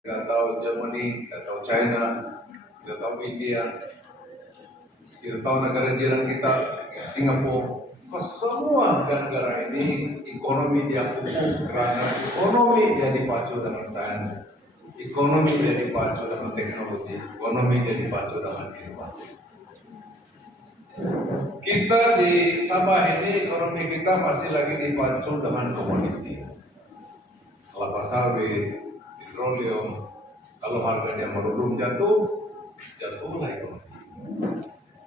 kita tahu Germany, kita tahu China, kita tahu India, kita tahu negara jiran kita, Singapura. Semua negara ini ekonomi dia pupuk karena ekonomi dia dipacu dengan sains, ekonomi dia dipacu dengan teknologi, ekonomi dia dipacu dengan inovasi. Kita di Sabah ini ekonomi kita masih lagi dipacu dengan komoditi, kelapa sawit, petroleum. Kalau harganya merudum jatuhlah ekonomi.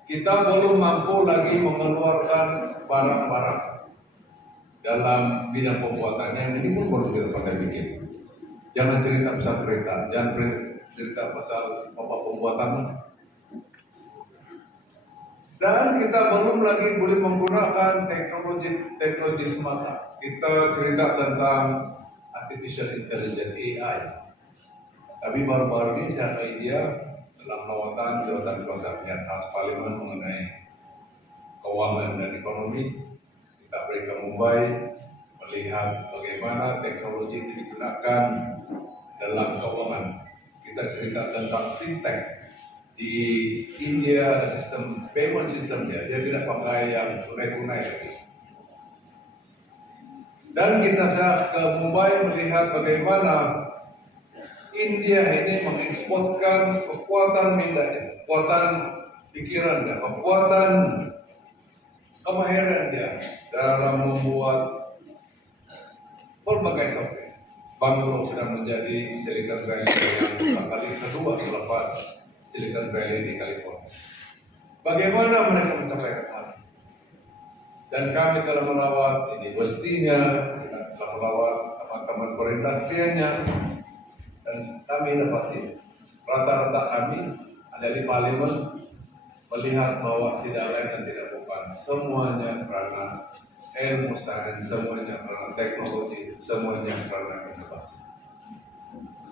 Kita belum mampu lagi mengeluarkan barang-barang dalam bidang pembuatannya. Ini pun baru kita pandai bikin. Jangan cerita pasal kereta, jangan cerita pasal pembuatan. Dan kita belum lagi boleh menggunakan teknologi semasa. Kita cerita tentang artificial intelligence AI. Tapi baru-baru ini saya idea dalam lawatan jawatan kuasa pihak khas Parlimen mengenai keuangan dan ekonomi. Kita pergi ke Mumbai melihat bagaimana teknologi digunakan dalam keuangan. Kita cerita tentang fintech di India, sistem payment sistemnya dia tidak pakai yang tunai-tunai. Dan kita ke Mumbai melihat bagaimana India ini mengeksporkan kekuatan mindanya, kekuatan pikirannya, kekuatan kemahiran dia dalam membuat berbagai software. Bangalore sudah menjadi Silicon Valley yang kali kedua selepas Silicon Valley di California. Bagaimana mereka mencapai kemana? Dan kami telah merawat universitinya, telah merawat teman-teman perindustriannya. Dan kami dapati rata-rata kami ada di Parlimen melihat bahwa tidak lain dan tidak bukan, semuanya karena ilmu sains, semuanya karena teknologi, semuanya karena inovasi.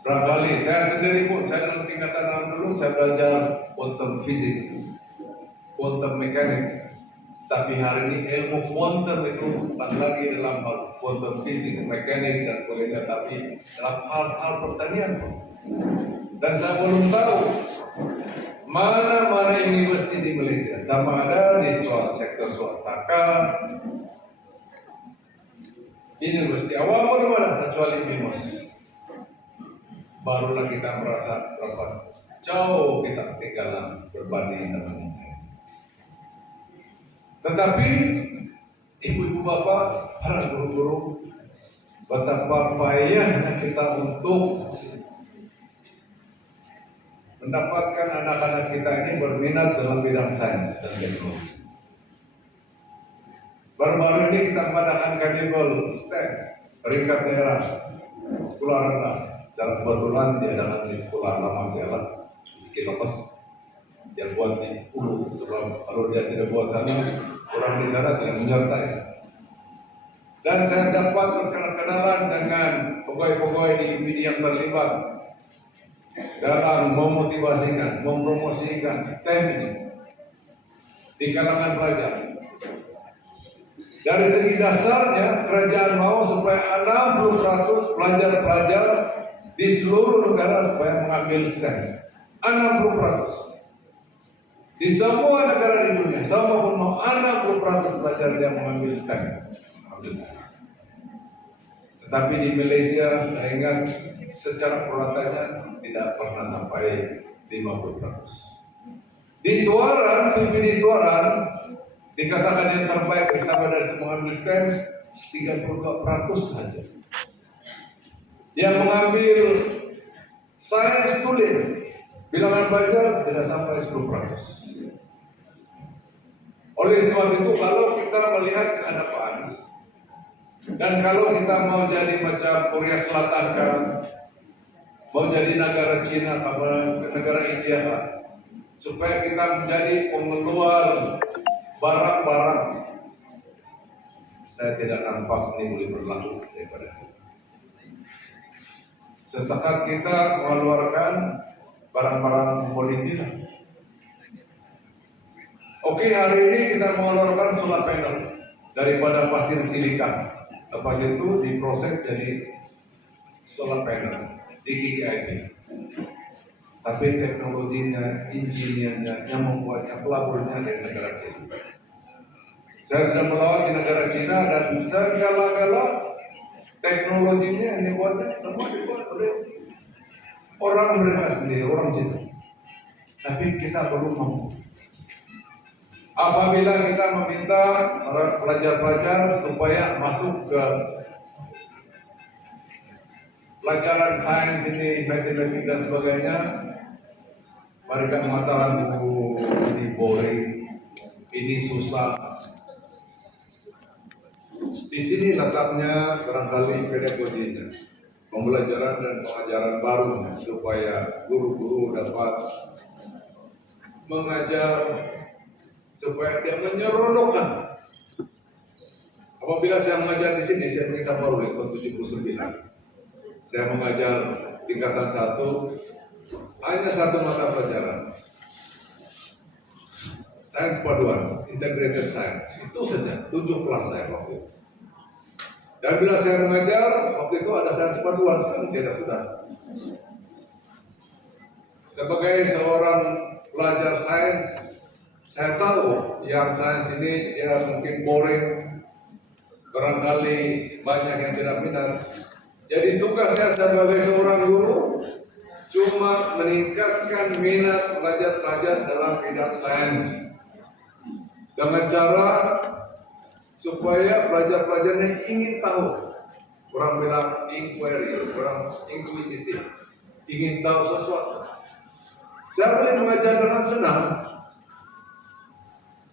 Barangkali saya sendiri pun, saya dalam tingkatan 6 dulu saya belajar quantum physics, quantum mechanics. Tapi hari ini ilmu quantum itu bukan lagi dalam hal quantum physics, mekanik dan sebagainya, tapi dalam hal-hal pertanian. Dan saya belum tahu mana universiti di Malaysia, sama ada di sektor swasta universiti awal belum ada kecuali BIMOS. Barulah kita merasa berapa jauh kita ketinggalan berbanding dengan ini. Tetapi ibu-ibu bapak, para guru-guru, betapa payahnya kita untuk mendapatkan anak-anak kita ini berminat dalam bidang sains dan teknologi. Baru-baru ini kita mengadakan karnival STEM peringkat daerah sekolah rendah. Secara kebetulan dia dalam di sekolah lama saya di Skilopes. Yang buat di Hulu, sebab kalau dia tidak buat sana, orang di sana tidak menyertai. Dan saya dapat berkenalan dengan pegawai-pegawai di UPD yang terlibat dalam memotivasikan, mempromosikan STEM ini di kalangan pelajar. Dari segi dasarnya, kerajaan mau supaya 60% pelajar-pelajar di seluruh negara supaya mengambil STEM. 60%. Di semua negara di dunia, sama pun mau 60% pelajar dia mengambil STEM. Tetapi di Malaysia, saya ingat secara peratannya tidak pernah sampai 50%. Di Tuaran, PPD Tuaran, dikatakan yang terbaik bisa dari semua mengambil STEM 32% saja. Yang mengambil sains tulen, bilangan pelajar tidak sampai 10%. Oleh sebab itu, kalau kita melihat ke hadapan dan kalau kita mau jadi macam Korea Selatan kan, mau jadi negara Cina, negara India kan, supaya kita menjadi pengeluar barang-barang, saya tidak nampak ini boleh berlaku daripada setakat kita mengeluarkan barang-barang politik. Oke, hari ini kita mengeluarkan solar panel daripada pasir silika. Lepas itu diproses jadi solar panel. di KKIP. Tapi teknologinya, insiniernya, yang membuatnya, pelaburnya dari negara Cina. Saya sudah melawat di negara Cina dan segala-gala teknologinya yang dibuatnya semua dibuat oleh orang mereka sendiri, orang Cina. Tapi kita belum mampu. Apabila kita meminta para pelajar-pelajar supaya masuk ke pelajaran sains ini, matematik dan sebagainya, mereka mengatakan ini boring, ini susah. Di sini letaknya barangkali pedagoginya, pembelajaran dan pengajaran baru supaya guru-guru dapat mengajar supaya dia menyeronokkan. Apabila saya mengajar di sini, saya punya baru tahun 79. Saya mengajar tingkatan 1, hanya satu mata pelajaran, sains paduan, integrated science. Itu saja, 7 kelas saya waktu itu. Dan bila saya mengajar, waktu itu ada sains paduan, sekarang tidak sudah. Sebagai seorang pelajar sains, saya tahu yang sains ini ya mungkin boring, barangkali banyak yang tidak minat. Jadi tugas saya sebagai seorang guru cuma meningkatkan minat pelajar-pelajar dalam bidang sains dengan cara supaya pelajar-pelajarnya ingin tahu. Orang bilang inquiry, orang inquisitive, ingin tahu sesuatu. Saya boleh mengajar dengan senang.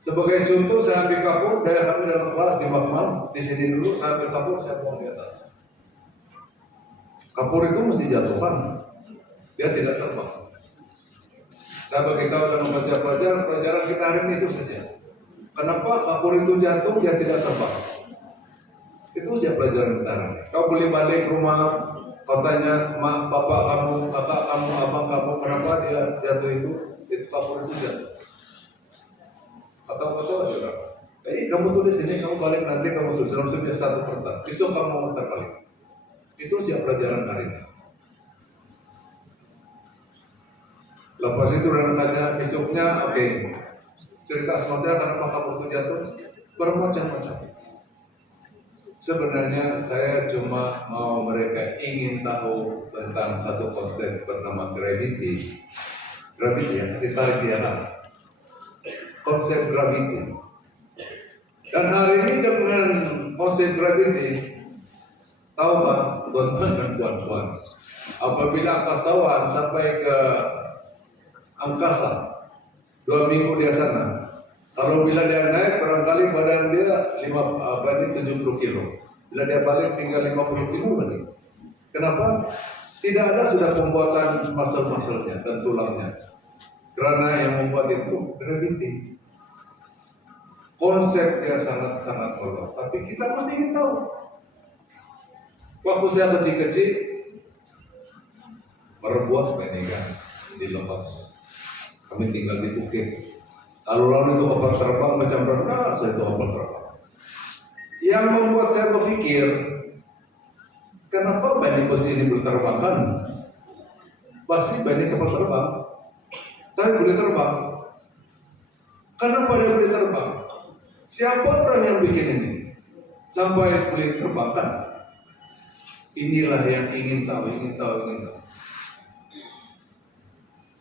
Sebagai contoh, saya ambil kapur, dari kami dalam kelas di Makmal, di sini dulu, saya ambil kapur, saya buang di atas. Kapur itu mesti jatuhkan, dia tidak terbang. Saya beritahu dalam pelajaran kita hari ini itu saja. Kenapa kapur itu jatuh, dia tidak terbang? Itu saja pelajaran kita. Kau boleh balik ke rumah, kau tanya mak, bapak kamu, kakak kamu, abang kamu, kenapa dia jatuh itu kapur itu jatuh. Atau aja. Kamu tulis ini, kamu balik nanti kamu susun satu kertas. Besok kamu mau terbalik. Itu saja pelajaran hari ini. Lepas itu orang tanya besoknya, oke, cerita sama saya kenapa kapur itu jatuh, bermacam-macam. Sebenarnya saya cuma mau mereka ingin tahu tentang satu konsep bernama gravity. Gravity ya, kasih tarik dia lah. Konsep gravity. Dan hari ini dengan konsep gravity, tahu Pak, tuan-tuan dan puan-puan, apabila angkasawan sampai ke angkasa 2 minggu dia sana, kalau bila dia naik barangkali badan dia 70 kilo, bila dia balik tinggal 50 kilo lagi. Kenapa? Tidak ada sudah pembuatan muscle-muscle-nya dan tulangnya, karena yang membuat itu gravity. Konsepnya sangat-sangat luas, tapi kita mesti ingin tahu. Waktu saya kecil-kecil, berbuat pernikahan dilepas. Kami tinggal di bukit. Lalu itu kapal terbang macam rendah, saya itu kapal terbang. Yang membuat saya berpikir, kenapa bani besi ini berterbangkan? Pasti bani kapal terbang, tapi boleh terbang. Kenapa dia boleh terbang? Siapa orang yang bikin ini? Sampai boleh terbangkan. Inilah yang ingin tahu.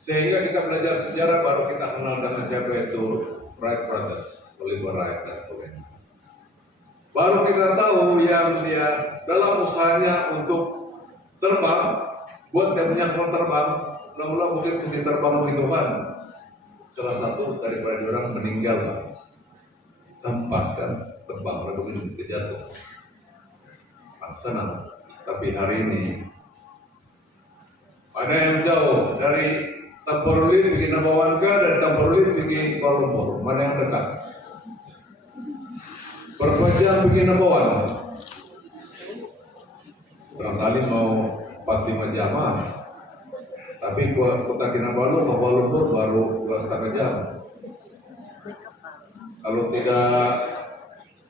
Sehingga kita belajar sejarah baru kita kenal dengan siapa itu Wright Brothers, Oliver Wright dan sebagainya. Baru kita tahu yang dia dalam usahanya untuk terbang, buat dia punya kapal terbang, mula-mula mungkin mesti terbang begitu kan. Salah satu daripada orang meninggal, tempaskan terbang lalu terjatuh. Senang. Tapi hari ini ada yang jauh dari Tamborulin pergi Nambawangka dan Tamborulin pergi Kuala Lumpur. Mana yang dekat? Berapa jam pergi Nambawan? Barangkali mau 4-5 jam. Tapi Kota Kinabalu ke Kuala Lumpur baru 2,5 jam. Kalau tidak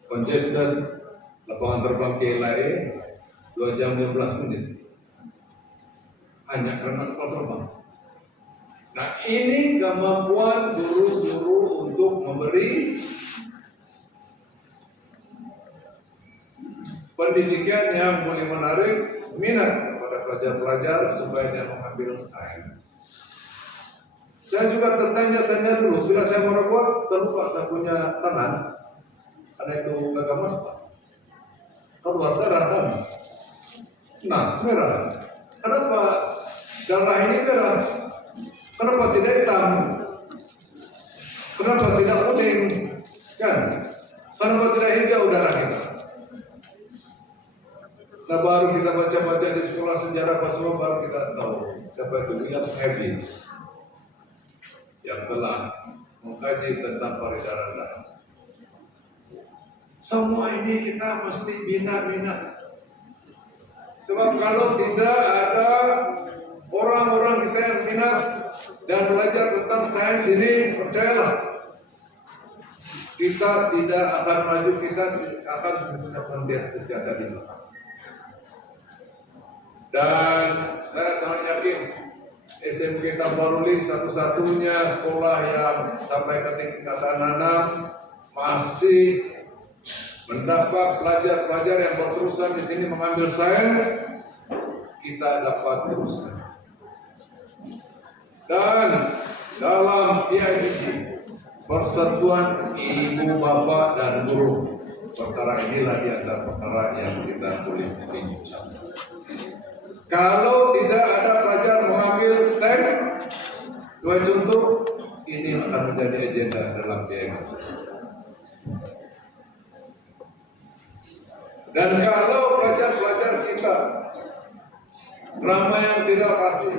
congested, lapangan terbang KLIA 2 jam 15 menit. hanya karena kapal terbang. Nah, ini kemampuan guru-guru untuk memberi pendidikan yang mulai menarik minat kepada pelajar-pelajar supaya dia mengambil sains. Saya juga tertanya-tanya dulu, bila saya mau buat, terlupa saya punya tangan, ada itu gagal mas, Pak. Keluar darah kan? Nah, merah. Kenapa darah ini merah? Kenapa tidak hitam? Kenapa tidak kuning? Kan? Kenapa tidak hijau darah kita? Nah, baru kita baca-baca di sekolah sejarah Basro, baru kita tahu siapa itu William Hebby yang telah mengkaji tentang peredaran darah. Semua ini kita mesti bina. Sebab kalau tidak ada orang-orang kita yang minat dan belajar tentang sains ini, percayalah, kita tidak akan maju, kita akan melihat sejasa di belakang. Dan saya sangat yakin SMK Tambaruli satu-satunya sekolah yang sampai ke tingkatan 6 masih mendapat pelajar-pelajar yang berterusan di sini mengambil sains, kita dapat teruskan. Dan dalam PIBG, persatuan ibu, bapak, dan guru, perkara inilah di antara perkara yang kita boleh bincang. Kalau tidak ada pelajar mengambil STEM, dua contoh, ini akan menjadi agenda dalam PIBG. Dan kalau pelajar-pelajar kita ramai yang tidak pasti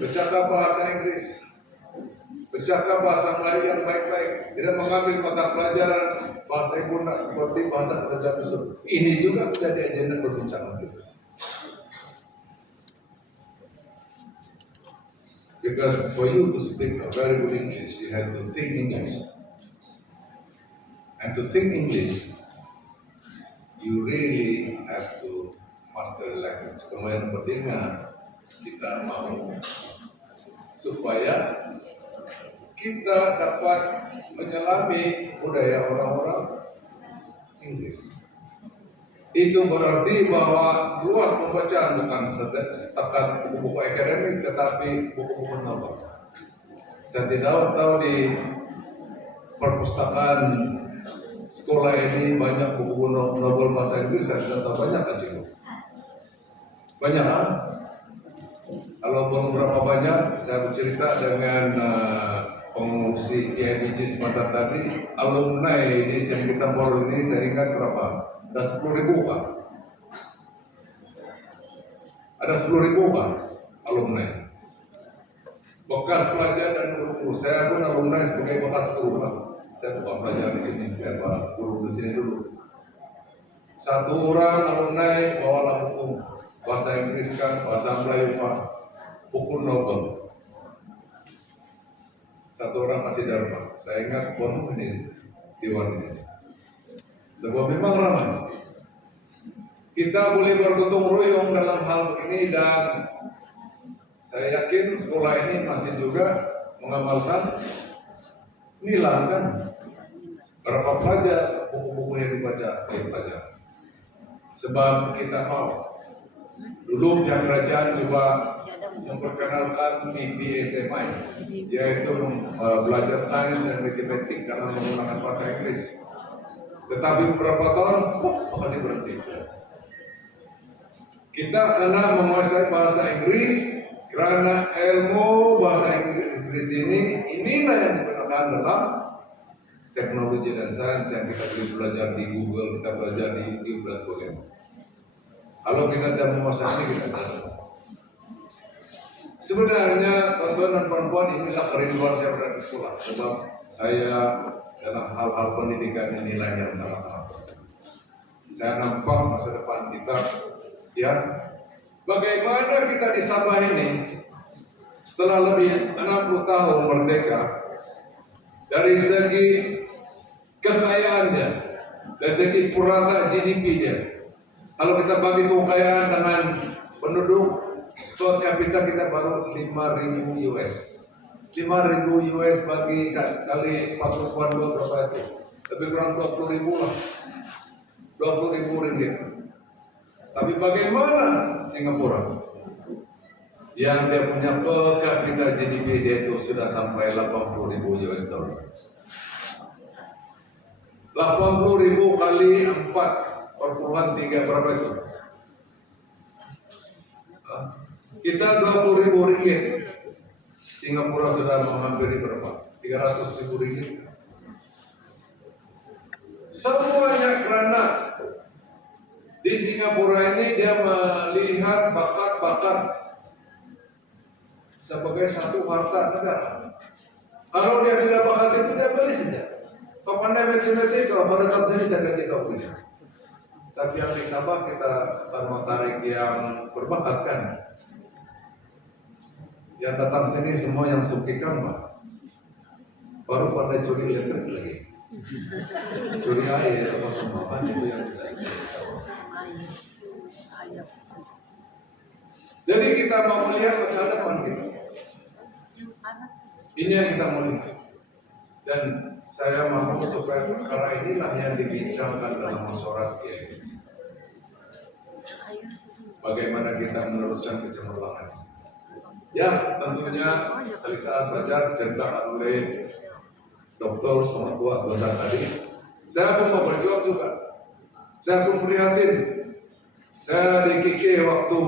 bercakap bahasa Inggris, bercakap bahasa Melayu yang baik-baik, tidak mengambil mata pelajaran bahasa ibunda seperti bahasa kerja susun, ini juga menjadi agenda perbincangan kita. Because for you to speak a very good English, you have to think English, and to think English, you really have to master the language. Kemudian pentingnya kita mau supaya kita dapat menyelami budaya orang-orang Inggris. Itu berarti bahwa luas pembacaan bukan setakat buku-buku akademik, tetapi buku-buku novel. Saya tidak tahu di perpustakaan sekolah ini banyak buku novel bahasa Inggris, saya tidak tahu banyak kan cikgu? Banyak kan? Kalau belum berapa banyak, saya bercerita dengan pengungsi IMIJ Semantar tadi, alumni di SMK Tamborol ini saya ingat berapa? Ada 10.000 Pak. Ada 10.000 Pak alumni. Bekas pelajar dan guru. Saya pun alumni sebagai bekas guru Pak. Saya bukan pelajar di sini, biar Pak guru di sini dulu. Satu orang alumni bawalah buku bahasa Inggris kan, bahasa Melayu Pak, buku novel. Satu orang kasih Dharma. Saya ingat penuh ini Dewan di sini. Sebab memang ramai. Kita boleh bergotong royong dalam hal ini, dan saya yakin sekolah ini masih juga mengamalkan nilai kan. Berapa pelajar buku-buku yang dibaca oleh pelajar. Sebab kita mau. Dulu yang kerajaan coba memperkenalkan mimpi SMA, yaitu belajar sains dan matematik karena menggunakan bahasa Inggris. Tetapi beberapa tahun, masih berhenti. Kita kena menguasai bahasa Inggris karena ilmu bahasa Inggris inilah yang digunakan dalam teknologi dan sains yang kita boleh belajar di Google, kita belajar di YouTube dan sebagainya. Kalau kita tidak menguasai ini, kita tidak. Sebenarnya tuan-tuan dan perempuan, inilah kerinduan saya berada di sekolah. Sebab saya dalam hal-hal pendidikan nilai yang sangat-sangat. Saya nampak masa depan kita, ya. Bagaimana kita di Sabah ini setelah lebih 60 tahun merdeka, dari segi kekayaannya, dari segi purata GDP-nya, kalau kita bagi kekayaan dengan penduduk per kapita kita baru 5.000 US. 5.000 US bagi kali 40 berapa itu? Lebih kurang 20.000 lah. 20.000 ringgit. Tapi bagaimana Singapura? Yang dia punya per kapita GDP dia itu sudah sampai 80.000 US dollar. 80.000 kali 4,3 berapa itu? Kita 20.000 ringgit. Singapura sudah menghampiri berapa? 300.000 ringgit. Semuanya karena di Singapura ini dia melihat bakat-bakat sebagai satu harta negara. Kalau dia tidak bakat itu dia beli saja. Kau pandai matematik, kalau pada tahun sini saya gaji kau punya. Tapi yang di Sabah kita akan tarik yang berbakat kan. Yang datang sini semua yang sukikan mah. Baru pandai curi elektrik lagi. Curi air apa semua kan itu yang kita. Jadi kita mau melihat masa depan kita. Ini yang kita mau lihat. Dan saya mau supaya perkara inilah yang dibincangkan dalam masyarakat ini. Bagaimana kita meneruskan kecemerlangan. Ya, tentunya Salisa Fajar ceritakan oleh Dokter Pemertua sebentar tadi. Saya pun mau berjuang juga. Saya pun prihatin. Saya dikikir waktu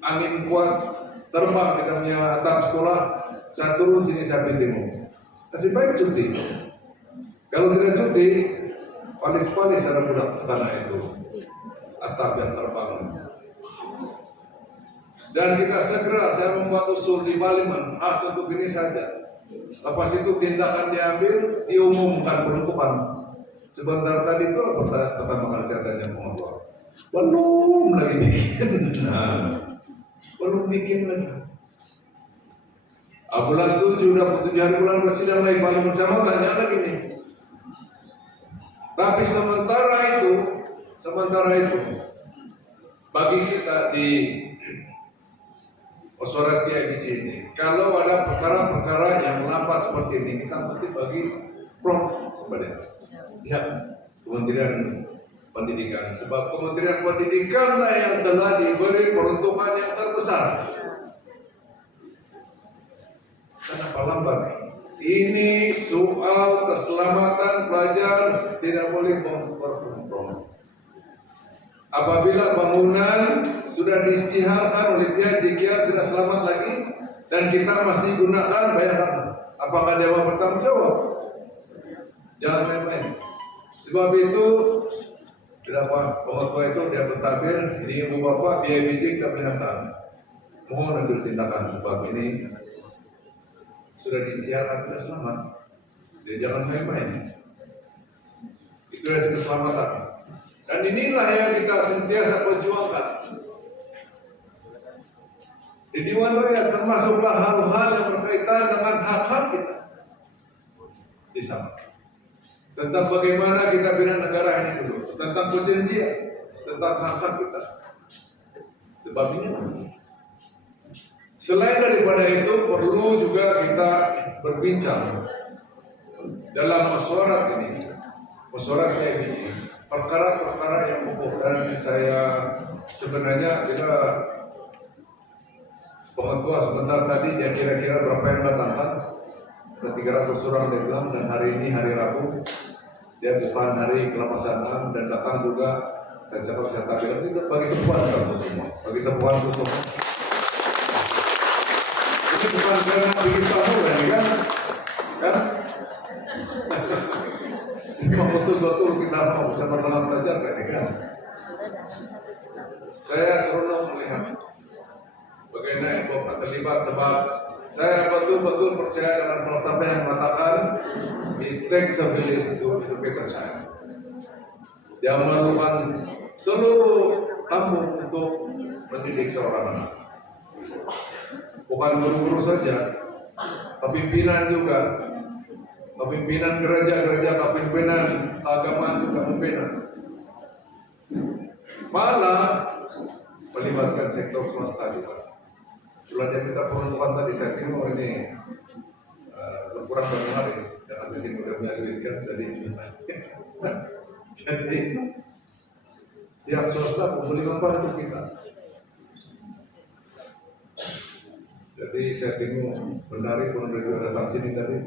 angin kuat terbang di dalamnya atap sekolah. Saya turun sini saya pintimu. Kasih baik cuti. Kalau tidak cuti, palis-palis ada budak tanah itu atap yang terbang. Dan kita segera saya membuat usul di Parlemen khas untuk ini saja. Lepas itu tindakan diambil, diumumkan penutupan. Sebentar tadi itu pertama kali saya tanya pengelola, belum lagi bikin, belum bikin lagi. Bulan 7 udah 7 hari bulan bersidang lagi Parlemen sama tanya lagi nih. Tapi sementara itu bagi kita di Osorat PIBC ini, kalau ada perkara-perkara yang melampau seperti ini, kita mesti bagi prompt sebenarnya. Ya, Kementerian Pendidikan. Sebab Kementerian Pendidikan lah yang telah diberi peruntukan yang terbesar. Kenapa lambat? Ini soal keselamatan pelajar tidak boleh berkompromi. Apabila bangunan sudah diisytiharkan oleh pihak JKR tidak selamat lagi dan kita masih gunakan, bayangkan apakah dewan bertanggung jawab? Jangan main-main. Sebab itu berapa pengetua itu dia bertabir, ini ibu bapak biaya biji kita kelihatan. Mohon ambil tindakan sebab ini sudah diisytiharkan tidak selamat. Jadi jangan main-main. Itu dari keselamatan. Dan inilah yang kita sentiasa perjuangkan. Di Dewan Rakyat termasuklah hal-hal yang berkaitan dengan hak-hak kita. Di sana. Tentang bagaimana kita bina negara ini dulu. Tentang perjanjian. Tentang hak-hak kita. Sebab ini. Selain daripada itu perlu juga kita berbincang dalam masyarakat ini. Masyarakat ini. Perkara-perkara yang pokok dan saya sebenarnya bila pengetua sebentar tadi dia kira-kira berapa yang datangkan, ada 300 orang dia bilang, dan hari ini hari Rabu dia bukan hari kelamasan dan datang juga saya cakap saya tabir itu bagi tepuan kamu semua, bagi tepuan untuk ini bukan karena bikin kamu kan? Ini betul-betul kita mau bersama dengan pelajar kan? Saya seronok melihat bagaimana Ibu terlibat sebab saya betul-betul percaya dengan falsafah yang mengatakan it takes a village to educate a child. Dia memerlukan seluruh kampung untuk mendidik seorang anak. Bukan guru-guru saja, kepimpinan juga. Kepimpinan gereja-gereja, kepimpinan agama juga pimpinan. Malah melibatkan sektor swasta juga. Belanja kita peruntukan tadi saya tengok ini kurang dari hari karena jadi mudah duit kan jadi pihak swasta membeli membantu kita. Jadi saya bingung pendari pun juga datang sini tadi,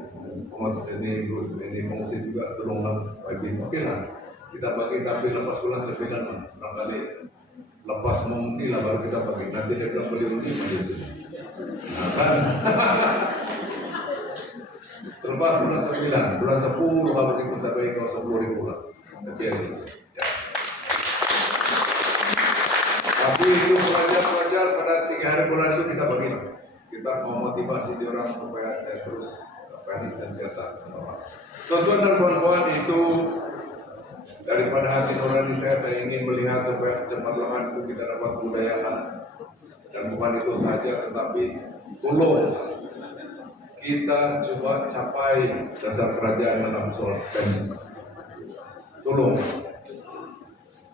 ini fungsi juga tolonglah bagi oke lah. Kita bagi tapi lepas bulan sebulan barangkali lepas mungkin lah baru kita bagi. Nanti dia bilang beli rugi beli sini. Nah kan, terlepas bulan 9, bulan 10 baru kita sampai ke 10.000 lah. Terjadi. Ya. Tapi itu pelajar pada 3 hari bulan itu kita bagi. Kita memotivasi dia orang supaya terus dan biasa. Tuan-tuan dan kawan-kawan, itu daripada hati nurani saya ingin melihat supaya kecemerlangan itu kita dapat budayakan, dan bukan itu saja, tetapi tolong kita coba capai dasar kerajaan dalam soal spending.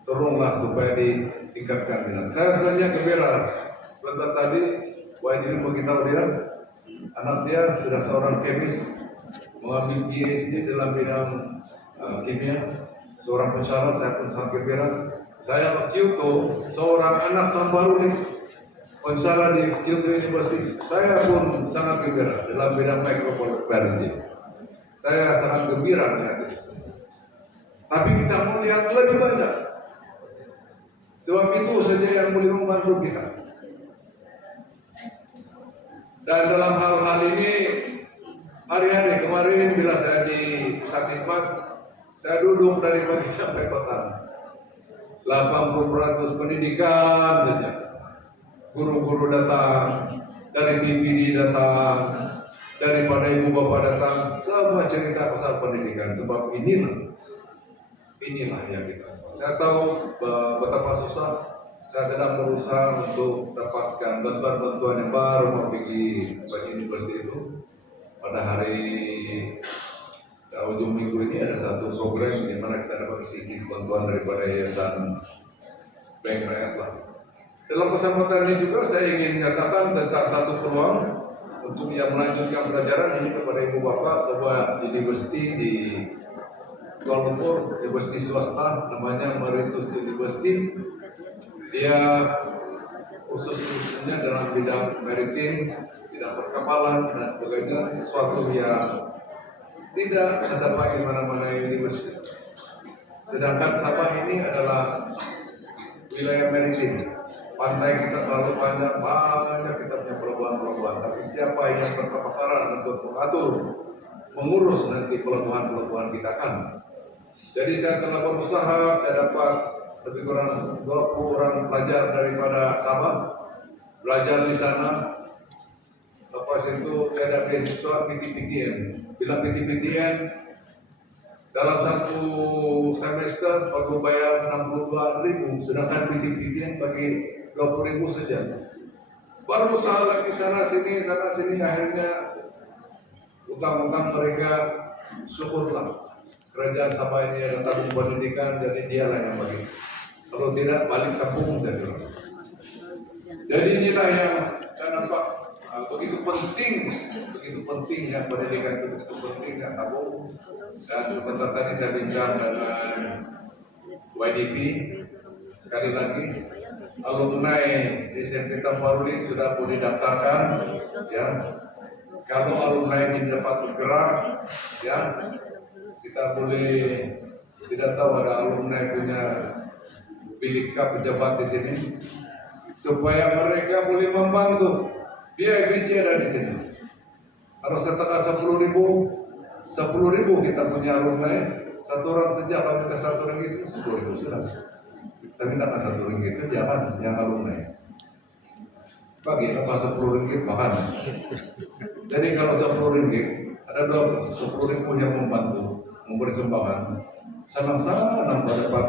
Tolonglah supaya ditingkatkan minat. Saya sebenarnya gembira. Sebentar tadi Wajib memberitahu dia, anak dia sudah seorang kemis, mengambil PhD dalam bidang kimia, seorang pensyarah. Saya pun sangat gembira. Saya Kyoto, seorang anak terbaru nih, pensyarah di Kyoto University. Saya pun sangat gembira dalam bidang microbiology. Saya sangat gembira melihat itu. Tapi kita mau lihat lebih banyak. Sebab itu saja yang boleh membantu kita. Dan dalam hal ini, hari-hari kemarin bila saya di pusat khidmat, saya duduk dari pagi sampai petang. 80% pendidikan saja. Guru-guru datang, dari PPD datang, daripada ibu bapak datang, semua cerita pasal pendidikan. Sebab inilah yang kita. Saya tahu betapa susah. Saya sedang berusaha untuk dapatkan bantuan-bantuan yang baru pergi universitas itu. Pada hari ujung minggu ini ada satu program di mana kita dapat sedikit bantuan daripada Yayasan Bank Rakyat lah. Dalam kesempatan ini juga saya ingin menyatakan tentang satu peluang untuk yang melanjutkan pelajaran ini kepada ibu bapak sebuah university di Kuala Lumpur, university swasta namanya Meritus University. Dia khususnya dalam bidang maritim, bidang perkapalan dan sebagainya, sesuatu yang tidak terdapat di mana-mana universitas. Sedangkan Sabah ini adalah wilayah maritim, pantai kita terlalu banyak kita punya pelabuhan-pelabuhan. Tapi siapa yang berkepakaran untuk mengatur, mengurus nanti pelabuhan-pelabuhan kita kan? Jadi saya telah berusaha, saya dapat lebih kurang 20 orang pelajar daripada Sabah belajar di sana. Lepas itu ada beasiswa PTPTN. Bila PTPTN dalam satu semester perlu bayar 62.000, sedangkan PTPTN bagi 20.000 saja. Baru usaha lagi sana sini, akhirnya utang-utang mereka, syukurlah kerajaan Sabah ini ada tabung pendidikan, jadi dialah yang bagi. Kalau tidak balik kampung saja. Jadi inilah yang saya nampak begitu penting ya pendidikan itu, begitu penting ya tabung. Dan sebentar tadi saya bincang dengan YDP. Sekali lagi, alumni di SMP Tamparuli sudah boleh daftarkan, ya. Kalau alumni ini dapat bergerak, ya, kita boleh, tidak tahu ada alumni punya bilik pejabat di sini, supaya mereka boleh membantu. Biaya biji ada di sini. Kalau setengah 10.000 kita punya alumni, satu orang saja kalau kita 1 ringgit itu 10.000 sudah. Tapi tak 1 ringgit saja kan yang alumni. Bagi apa 10 ringgit makan. Jadi kalau 10 ringgit ada 10.000 yang membantu memberi sumbangan, senang-senang dapat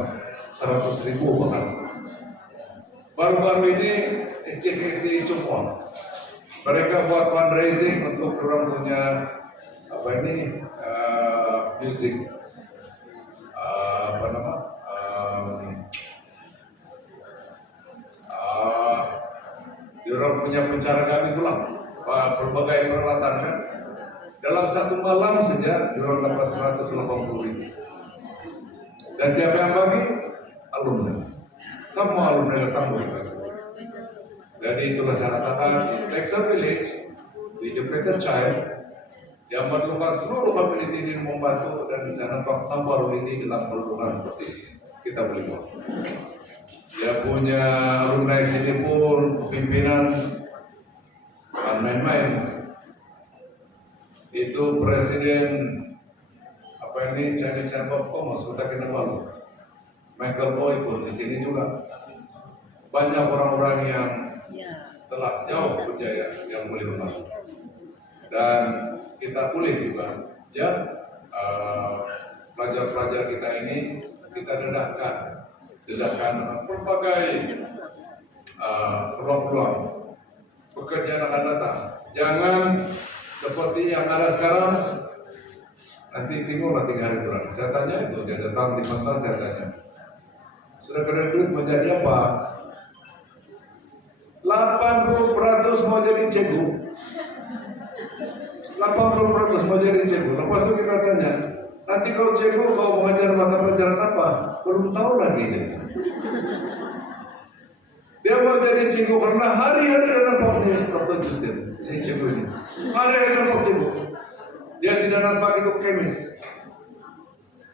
100.000 bahkan. Baru-baru ini SCKC Cukong, mereka buat fundraising untuk orang punya music wawancara kami itulah berbagai peralatan kan. Dalam satu malam saja jual dapat 180.000. Dan siapa yang bagi? Alumni. Semua alumni datang begitu. Jadi itulah saya katakan, it takes a village to educate a child yang memerlukan seluruh community ini membantu, dan di sana Pak Tampar ini dalam perlukan seperti ini. Kita boleh buat. Dia punya alumni sini pun pimpinan main-main. Itu presiden apa ini Chinese Chamber of Commerce Kota Kinabalu, Michael Boy pun di sini juga. Banyak orang-orang yang telah jauh berjaya yang boleh membantu. Dan kita boleh juga ya pelajar-pelajar kita ini kita dedahkan berbagai peluang-peluang pekerjaan akan datang. Jangan seperti yang ada sekarang. Nanti timur nanti hari bulan. Saya tanya itu, dia datang di mata saya tanya, sudah kena duit mau jadi apa? 80% mau jadi cikgu. 80% mau jadi cikgu. Lepas itu kita tanya, nanti kalau cikgu mau mengajar mata pelajaran apa? Belum tahu lagi dia. Dia mau jadi cikgu karena hari-hari dia nampak nih Dr. Justin. Ini cikgu ini. Hari-hari nampak cikgu. Dia tidak nampak itu kemis.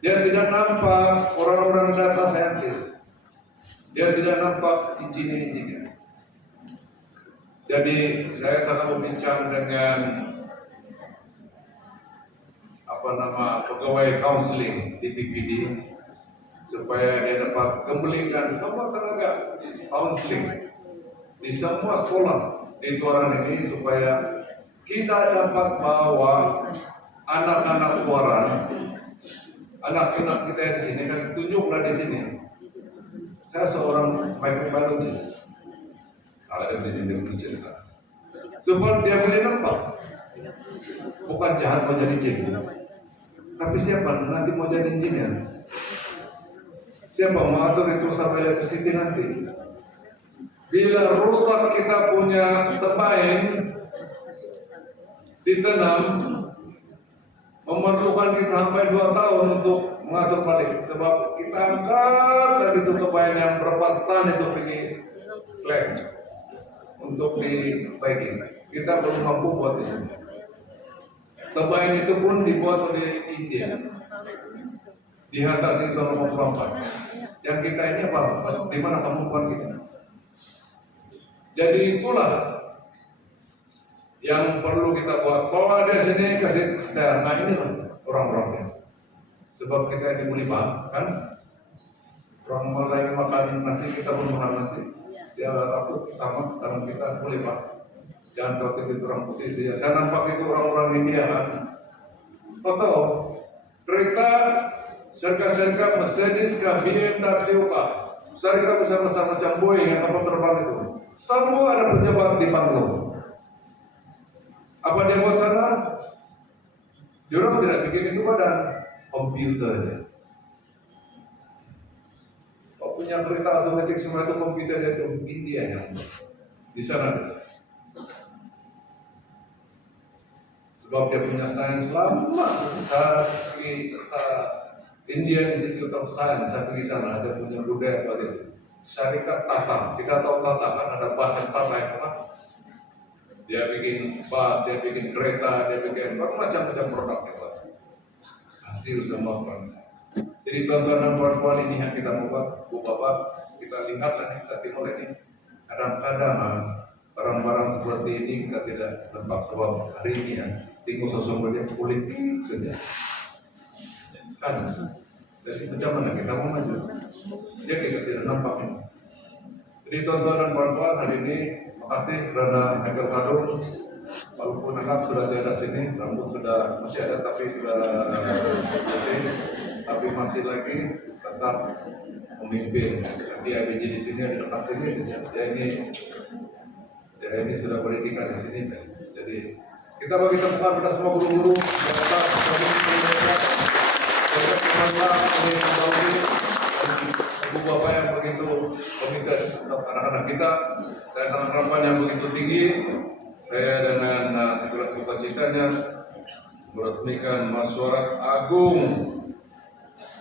Dia tidak nampak orang-orang data scientist. Dia tidak nampak engineer. Jadi saya akan berbincang dengan pegawai counseling di PPD supaya dia dapat kembalikan semua tenaga counseling di semua sekolah di Tuaran ini supaya kita dapat bawa anak-anak Tuaran, anak-anak kita di sini kan tunjuklah di sini. Saya seorang microbiologist. Ada di sini bercerita. Supaya dia boleh nampak. Bukan jahat mau jadi cikgu. Tapi siapa nanti mau jadi engineer? Siapa mau atur itu sampai electricity nanti? Bila rusak kita punya termain ditanam, memerlukan kita sampai 2 tahun untuk mengatur balik. Sebab kita angkat dari itu termain yang berapa ton itu pergi klaim untuk dibaiki. Kita belum mampu buat itu. Terbaik itu pun dibuat oleh India. Dihantar sekitar nomor 4. Yang kita ini apa? Di mana kemampuan kita? Jadi itulah yang perlu kita buat. Kalau ada sini kasih dan nah ini lah orang-orangnya. Sebab kita dibeli kan? Orang Melayu makan nasi, kita pun makan nasi. Dia takut sama karena kita boleh pak. Jangan takut itu orang putih saja. Saya nampak itu orang-orang India kan. Atau kereta serka-serka Mercedes ke BMW ke serka besar-besar macam Boeing yang kapal terbang itu. Semua ada pejabat di Panggung. Apa dia buat sana? Dia orang tidak bikin itu badan komputer. Punya kereta otomatis semua itu komputer itu India yang di sana. Sebab dia punya sains lama. Saya pergi Indian Institute of Science, saya pergi sana, ada punya budaya apa itu. Syarikat Tata, kita tahu Tata kan ada bahasa Tata yang apa? Dia bikin bus, dia bikin kereta, dia bikin macam-macam produk itu. Hasil semua bangsa. Jadi tuan-tuan dan puan-puan ini yang kita buat, Bu Bapak, kita lihatlah nih, kita timur ini. Kadang-kadang barang-barang seperti ini kita tidak nampak sebab hari ini ya, tinggal sesungguhnya politik saja. Kan? Jadi macam mana kita mau maju? Dia kita tidak nampak ini. Jadi tuan-tuan dan puan-puan hari ini, makasih karena Michael Kadung, walaupun anak sudah tiada sini, rambut sudah masih ada tapi sudah putih. Tapi masih lagi tetap memimpin. Nanti ABJ di sini ada dekat sini saja. Dia ini sudah berdedikasi sini kan. Jadi kita bagi temukan kita semua guru-guru, Ibu Bapak yang begitu komunitas untuk anak-anak kita dan harapan yang begitu tinggi. Saya dengan segala sukacitanya meresmikan Mesyuarat Agung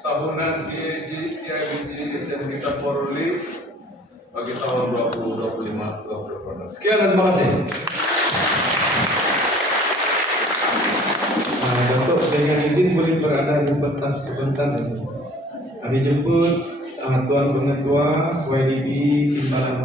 tahunan KIABG SMK Polri bagi tahun 2025-2026. Sekian dan terima kasih. Datuk dengan izin boleh berada di pentas sebentar. Kami jemput Tuan Pengetua YDP Timbalan